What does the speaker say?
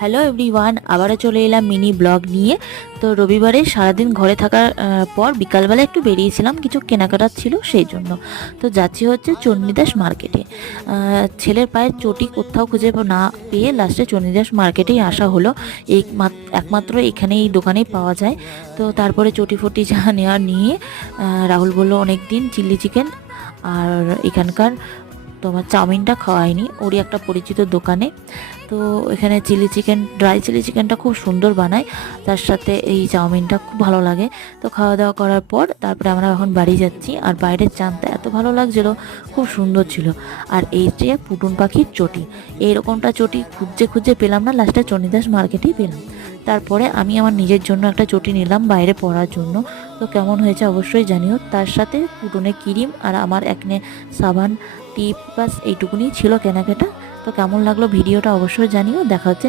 Hello everyone, আবারও চলে এলাম মিনি ব্লগ নিয়ে। তো রবিবারে সারাদিন ঘরে থাকার পর বিকালবেলা একটু বেরিয়েছিলাম, কিছু কেনাকাটার ছিল সেই জন্য। তো যাচ্ছি হচ্ছে চণ্ডীদাস মার্কেটে। ছেলের পায়ের চটি কোথাও খুঁজে না পেয়ে লাস্টে চণ্ডীদাস মার্কেটেই আসা হলো। একমাত্র এখানে এই দোকানেই পাওয়া যায়। তো তারপরে চটি ফটি যা নেওয়ার নিয়ে রাহুল বলল অনেক দিন চিলি চিকেন আর এখানকার তোমার চাউমিনটা খাওয়াইনি, ওরই একটা পরিচিত দোকানে। তো এখানে ড্রাই চিলি চিকেনটা খুব সুন্দর বানায়, তার সাথে এই চাউমিনটা খুব ভালো লাগে। তো খাওয়া দাওয়া করার পর তারপরে আমরা এখন বাড়ি যাচ্ছি। আর বাইরের চাঁদটা এত ভালো লাগছিলো, খুব সুন্দর ছিল। আর এই যে পুটুন পাখির চটি, এইরকমটা চটি খুঁজে খুঁজে পেলাম না, লাস্টে চণ্ডীদাস মার্কেটেই পেলাম। তারপরে আমি আমার নিজের জন্য একটা চটি নিলাম বাইরে পরার জন্য। তো কেমন হয়েছে অবশ্যই জানিও। তার সাথে পুটুনের ক্রিম আর আমার একনে সাবান, টিপ, বাস এইটুকুনি ছিল কেনাকাটা। তো কেমন লাগলো ভিডিওটা অবশ্যই জানিও। দেখা হচ্ছে